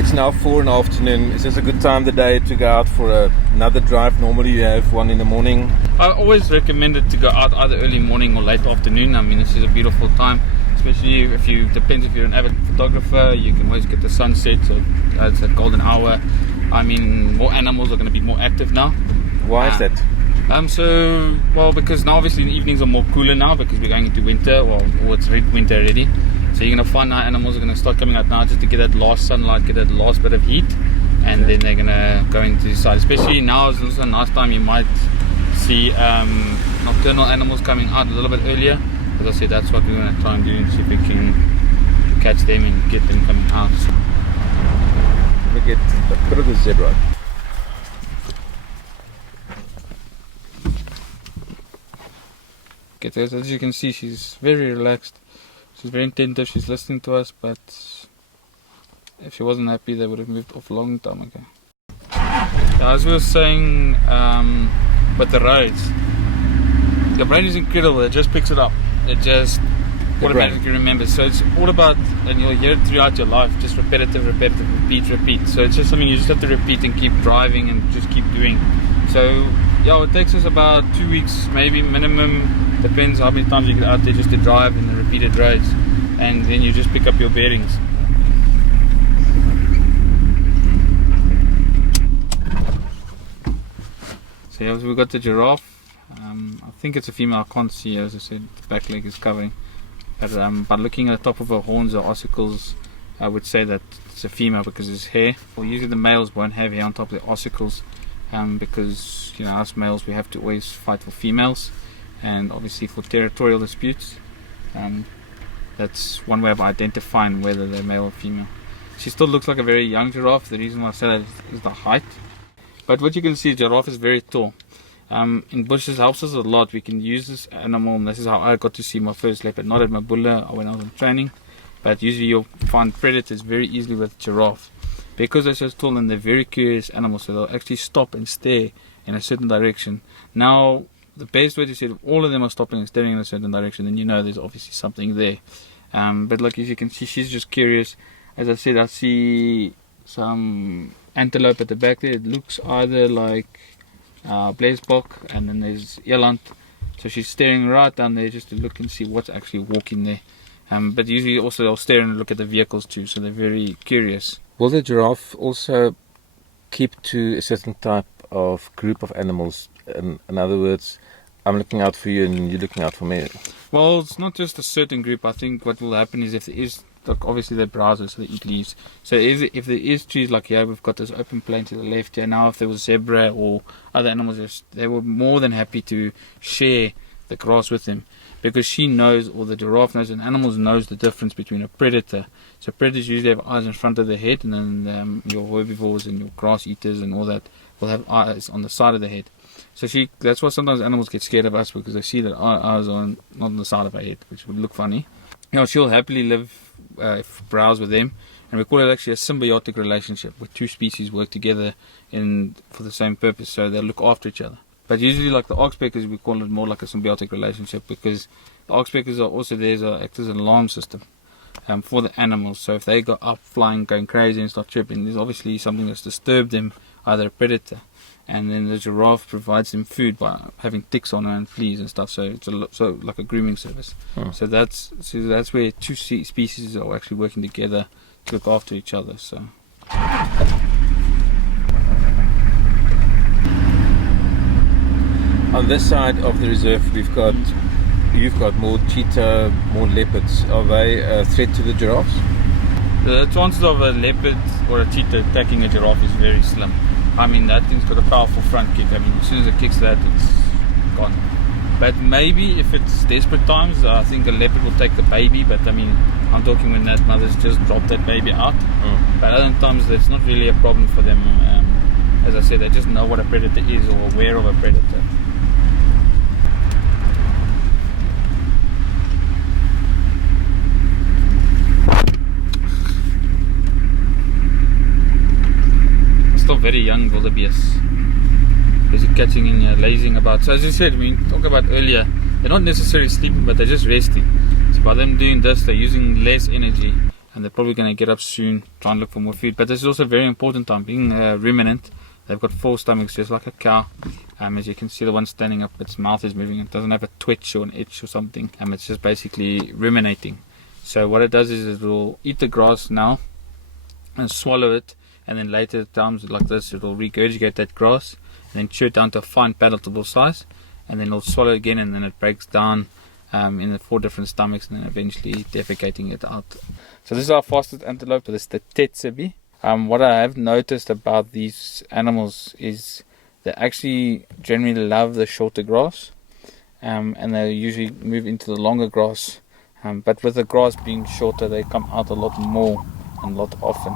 It's now 4 in the afternoon. Is this a good time of the day to go out for another drive? Normally you have one in the morning. I always recommend it to go out either early morning or late afternoon. I mean, this is a beautiful time, especially depends if you're an avid photographer. You can always get the sunset, so it's a golden hour. I mean, more animals are going to be more active now. Why is that? Because now obviously the evenings are more cooler now because we're going into winter, or it's winter already. So you're going to find now animals are going to start coming out now just to get that last sunlight, get that last bit of heat, and then they're going to go into the side. Especially now is also a nice time, you might see nocturnal animals coming out a little bit earlier. As I said, that's what we're going to try and do and see if we can catch them and get them coming out. We get a bit of the zebra. Okay, as you can see, she's very relaxed. She's very attentive. She's listening to us, but if she wasn't happy, they would have moved off a long time ago. As we were saying, with the roads, the brain is incredible. It just picks it up. It just automatically remembers. So it's all about, and you'll hear it throughout your life, just repetitive, repeat. So it's just something you just have to repeat and keep driving and just keep doing. So yeah, it takes us about 2 weeks, maybe minimum. Depends how many times you get out there just to drive in the repeated roads, and then you just pick up your bearings. So yeah, we've got the giraffe. I think it's a female. I can't see, as I said, the back leg is covering. But by looking at the top of her horns or ossicles, I would say that it's a female because it's hair. Well, usually the males won't have hair on top of their ossicles, because us males, we have to always fight for females. And obviously for territorial disputes, that's one way of identifying whether they're male or female. She still looks like a very young giraffe. The reason why I say that is the height. But what you can see, giraffe is very tall. In bushes helps us a lot. We can use this animal, and this is how I got to see my first leopard. Not at Mabula when I was in training, but usually you'll find predators very easily with giraffe. Because they're so tall and they're very curious animals, so they'll actually stop and stare in a certain direction. Now, the best way to see it, if all of them are stopping and staring in a certain direction, then you know there's obviously something there. But like, as you can see, she's just curious. As I said, I see some antelope at the back there. It looks either like Blesbok, and then there's eland. So she's staring right down there just to look and see what's actually walking there. But usually also they'll stare and look at the vehicles too, so they're very curious. Will the giraffe also keep to a certain type of group of animals? In other words, I'm looking out for you and you're looking out for me. Well, it's not just a certain group. I think what will happen is if there is, like, obviously they're browsers, so they eat leaves. So if there is trees, like here we've got this open plain to the left here. Now if there was zebra or other animals, they were more than happy to share the grass with them, because she knows, or the giraffe knows, and animals knows the difference between a predator. So predators usually have eyes in front of the head, and then your herbivores and your grass eaters and all that will have eyes on the side of the head. So that's why sometimes animals get scared of us, because they see that our eyes are not on the side of our head, which would look funny. She'll happily live, browse with them, and we call it actually a symbiotic relationship, where two species work together for the same purpose, so they'll look after each other. But usually, like the oxpeckers, we call it more like a symbiotic relationship, because the oxpeckers are also there as an alarm system for the animals. So if they go up flying, going crazy and start tripping, there's obviously something that's disturbed them, either a predator. And then the giraffe provides them food by having ticks on her and fleas and stuff. So it's like a grooming service. So that's where two species are actually working together to look after each other. So. On this side of the reserve, you've got more cheetah, more leopards. Are they a threat to the giraffes? The chances of a leopard or a cheetah attacking a giraffe is very slim. I mean, that thing's got a powerful front kick. I mean, as soon as it kicks that, it's gone. But maybe if it's desperate times, I think a leopard will take the baby. But I mean, I'm talking when that mother's just dropped that baby out. But other times, that's not really a problem for them. As I said, they just know what a predator is, or aware of a predator. Very young wildebeest. As you're catching in here, lazing about. So as you said, we talked about earlier, they're not necessarily sleeping, but they're just resting. So by them doing this, they're using less energy and they're probably going to get up soon, try and look for more food. But this is also a very important time. Being a ruminant, they've got 4 stomachs just like a cow. As you can see, the one standing up, its mouth is moving. It doesn't have a twitch or an itch or something. It's just basically ruminating. So what it does is it will eat the grass now and swallow it, and then later at times like this it will regurgitate that grass and then chew it down to a fine palatable size, and then it'll swallow again, and then it breaks down in the 4 different stomachs, and then eventually defecating it out. So this is our fastest antelope. This is the Tetsebi. What I have noticed about these animals is they actually generally love the shorter grass, and they usually move into the longer grass, but with the grass being shorter they come out a lot more and a lot often.